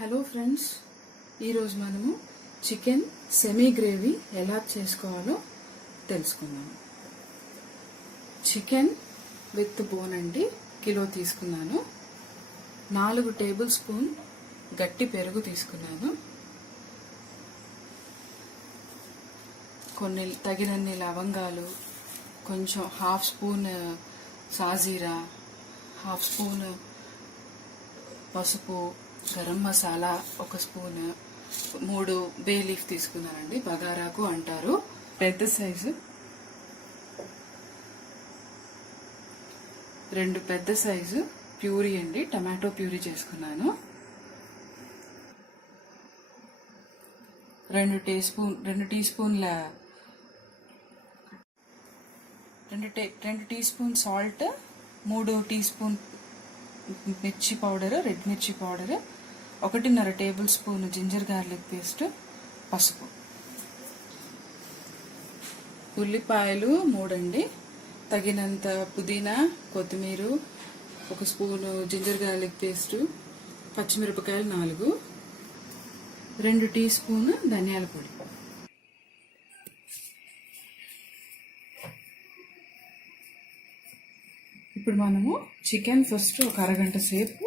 Hello friends, ఈరోజు మనము chicken semi gravy ఎలా చేసుకోవాలో తెలుసుకుందాము. చికెన్ విత్ బోన్ అండి, కిలో తీసుకున్నాను. 4 టేబుల్ స్పూన్ గట్టి పెరుగు తీసుకున్నాను. కొన్ని తగినన్ని లవంగాలు, కొంచెం హాఫ్ స్పూన్ సాజీరా, హాఫ్ స్పూన్ పసుపు, garam masala 1 spoon, 3 bay leaf తీసుకున్నానండి, బగారాకు అంటారు. పెద్ద సైజు 2 పెద్ద సైజు ప్యూరీ అండి, టమాటో ప్యూరీ చేసుకున్నాను. 2 teaspoon salt, 3 teaspoon మిర్చి పౌడర్, రెడ్ మిర్చి powder, 1.5 tablespoon ginger garlic paste, పసుపు. ఉల్లిపాయలు 3 అండి, తగినంత పుదీనా, కొత్తిమీర, 1 స్పూను జింజర్ గార్లిక్ పేస్ట్, పచ్చిమిరపకాయలు 4, 2 టీ స్పూన్ ధనియాల పొడి. ఇప్పుడు మనము చికెన్ ఫస్ట్ ఒక అరగంట సేపు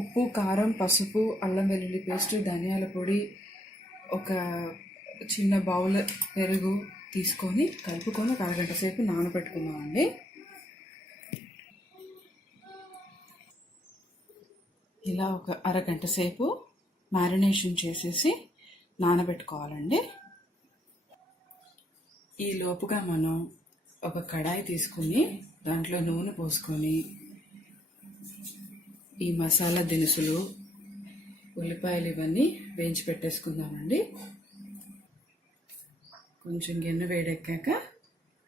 ఉప్పు, కారం, పసుపు, అల్లం వెల్లుల్లి పేస్ట్, ధనియాల పొడి, ఒక చిన్న బౌల్ పెరుగు తీసుకొని కలుపుకొని ఒక అరగంట సేపు నానబెట్టుకుందామండి. ఇలా ఒక అరగంట సేపు మ్యారినేషన్ చేసేసి నానబెట్టుకోవాలండి. ఈ లోపుగా మనం ఒక కడాయి తీసుకుని దాంట్లో నూనె పోసుకొని ఈ మసాలా దినుసులు, ఉల్లిపాయలు ఇవన్నీ వేయించి పెట్టేసుకుందామండి. కొంచెం గిన్నె వేడెక్కాక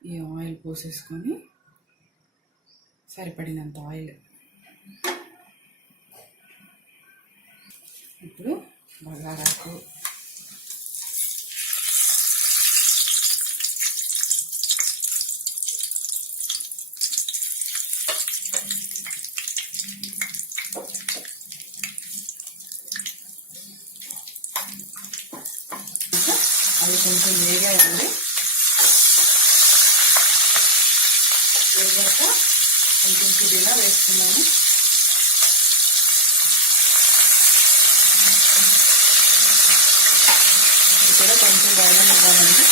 ఈ ఆయిల్ పోసేసుకొని సరిపడినంత ఆయిల్. ఇప్పుడు బగారాకు, అవి కొంచెం వేగాయండి. వేగాక కొంచెం పుదీనా వేసుకున్నాను. ఇది కూడా కొంచెం బయలం ఇవ్వాలండి.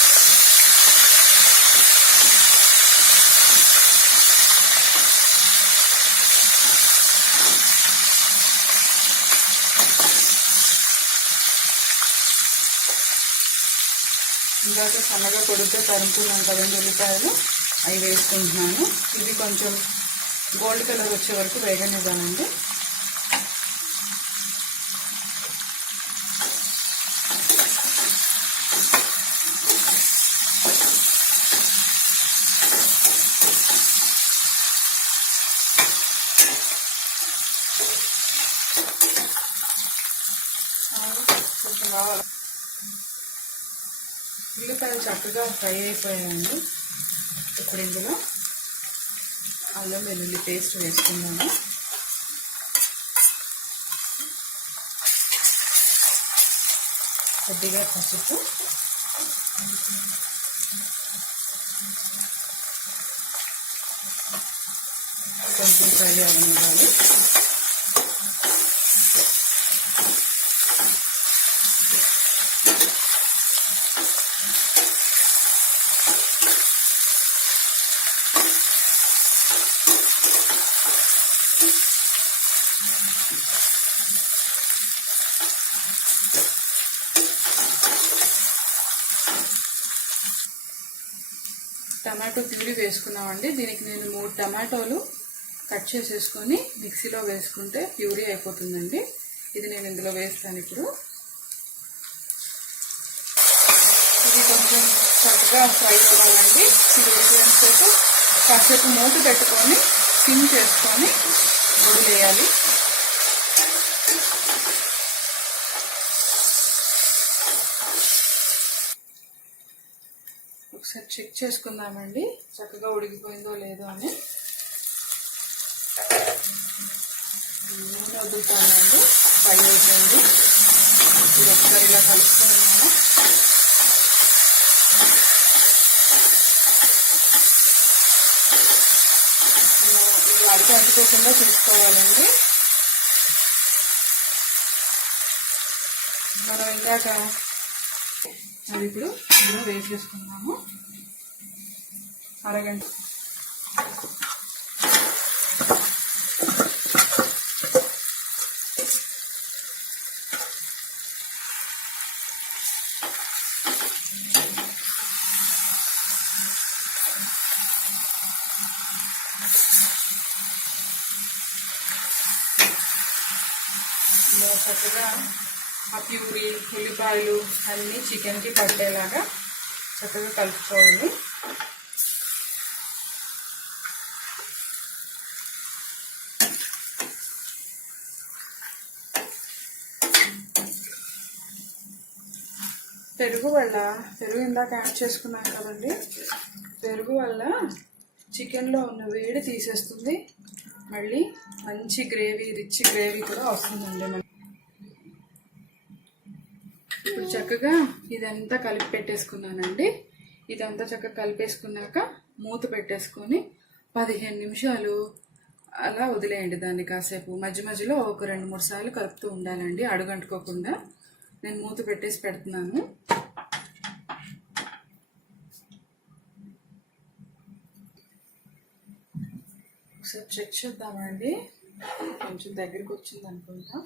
ఇందాక సన్నగా పొడితో తరుముకున్నాను కదండి ఉల్లిపాయలు, అవి వేసుకుంటున్నాను. ఇది కొంచెం గోల్డ్ కలర్ వచ్చే వరకు వేగనివ్వాలండి. కొంచెం కావాలి. ఉల్లిపాయలు చక్కగా ఫ్రై అయిపోయాయండి. ఇప్పుడు ఇందులో అల్లం వెల్లుల్లి పేస్ట్ వేసుకుందాము. కొద్దిగా పసుపు, కొంచెం ఫ్రై అవ్వనివ్వాలి. టమాటో ప్యూరీ వేసుకున్నామండి. దీనికి నేను 3 టమాటోలు కట్ చేసేసుకొని మిక్సీలో వేసుకుంటే ప్యూరీ అయిపోతుందండి. ఇది నేను ఇందులో వేస్తాను. ఇప్పుడు ఇది కొంచెం చక్కగా ఫ్రై అవ్వాలండి. ఇది ఉడికేంతసేపు కాసేపు మూత పెట్టుకొని సిమ్ చేసుకొని వదిలేయాలి. ఒకసారి చెక్ చేసుకుందామండి చక్కగా ఉడికిపోయిందో లేదో అని. నూనె వదులుతానండి. ఫ్రై అయిపోయింది. ఇది ఒకసారి ఇలా కలుపుకోవాలి. ఇది అడిగి అంటుకోకుండా చూసుకోవాలండి. మనం ఇందాక అది ఇప్పుడు ఇందులో వేసేసుకున్నాము. అరగంట ఇలా చక్కగా ఆ ప్యూరీ ఉల్లిపాయలు అన్నీ చికెన్కి పట్టేలాగా చక్కగా కలుపుకోవాలి. పెరుగు ఇందాక యాడ్ చేసుకున్నాం కదండి. పెరుగు వల్ల చికెన్లో ఉన్న వేడి తీసేస్తుంది. మళ్ళీ మంచి గ్రేవీ, రిచ్ గ్రేవీ కూడా వస్తుందండి. ఇప్పుడు చక్కగా ఇదంతా కలిపి పెట్టేసుకున్నానండి. ఇదంతా చక్కగా కలిపేసుకున్నాక మూత పెట్టేసుకొని 15 నిమిషాలు అలా వదిలేయండి దాన్ని. కాసేపు మధ్య మధ్యలో ఒక 2-3 సార్లు కలుపుతూ ఉండాలండి, అడుగంటుకోకుండా. నేను మూత పెట్టేసి పెడుతున్నాను. ఒకసారి చెక్ చేద్దామండి. కొంచెం దగ్గరికి వచ్చింది అనుకుంటా.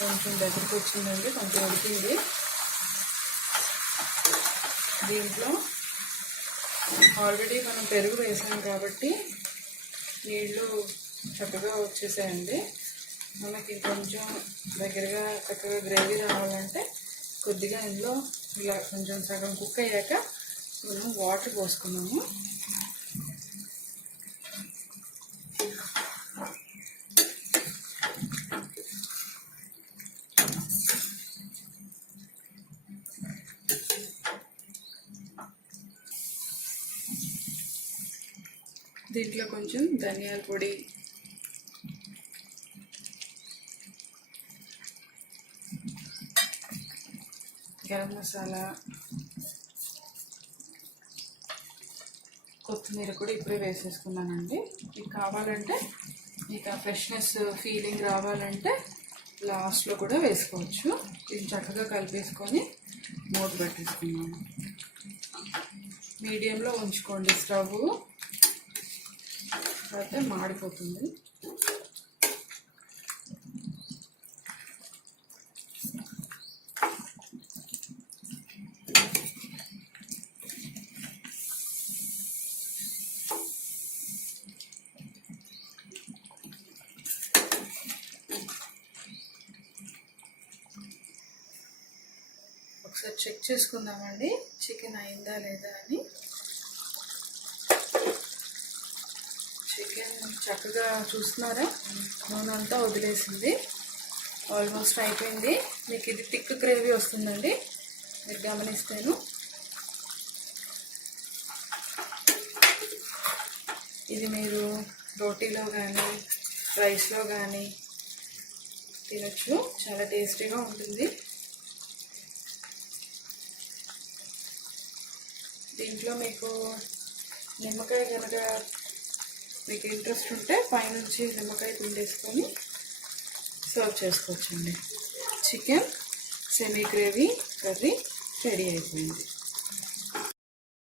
కొంచెం దగ్గరికి వచ్చిందండి, కొంచెం ఉడికింది. దీంట్లో ఆల్రెడీ మనం పెరుగు వేసాం కాబట్టి నీళ్ళు చక్కగా వచ్చేసాయండి. మనకి కొంచెం దగ్గరగా చక్కగా గ్రేవీ రావాలంటే కొద్దిగా ఇందులో ఇలా కొంచెం సగం కుక్ అయ్యాక మనం వాటర్ పోసుకున్నాము. దీంట్లో కొంచెం ధనియాల పొడి, గరం మసాలా, కొత్తిమీర కూడా ఇప్పుడే వేసేసుకున్నానండి. మీకు కావాలంటే మీకు ఆ ఫ్రెష్నెస్ ఫీలింగ్ రావాలంటే లాస్ట్లో కూడా వేసుకోవచ్చు. ఇది చక్కగా కలిపేసుకొని మూత పెట్టేసుకున్నాను. మీడియంలో ఉంచుకోండి స్టవ్, అయితే మాడిపోతుంది. ఒకసారి చెక్ చేసుకుందామండి చికెన్ అయిందా లేదా అని. చికెన్ చక్కగా చూస్తున్నారా, నూనె అంతా వదిలేసింది. ఆల్మోస్ట్ అయిపోయింది. మీకు ఇది థిక్ గ్రేవీ వస్తుందండి, మీరు గమనిస్తేను. ఇది మీరు రోటీలో కానీ రైస్లో కానీ తినచ్చు, చాలా టేస్టీగా ఉంటుంది. దీంట్లో మీకు నిమ్మకాయ కనుక మీకు ఇంట్రెస్ట్ ఉంటే పైనుంచి నిమ్మకాయ పిండేసుకొని సర్వ్ చేసుకోవచ్చండి. Chicken semi gravy curry ready అయిపోయింది.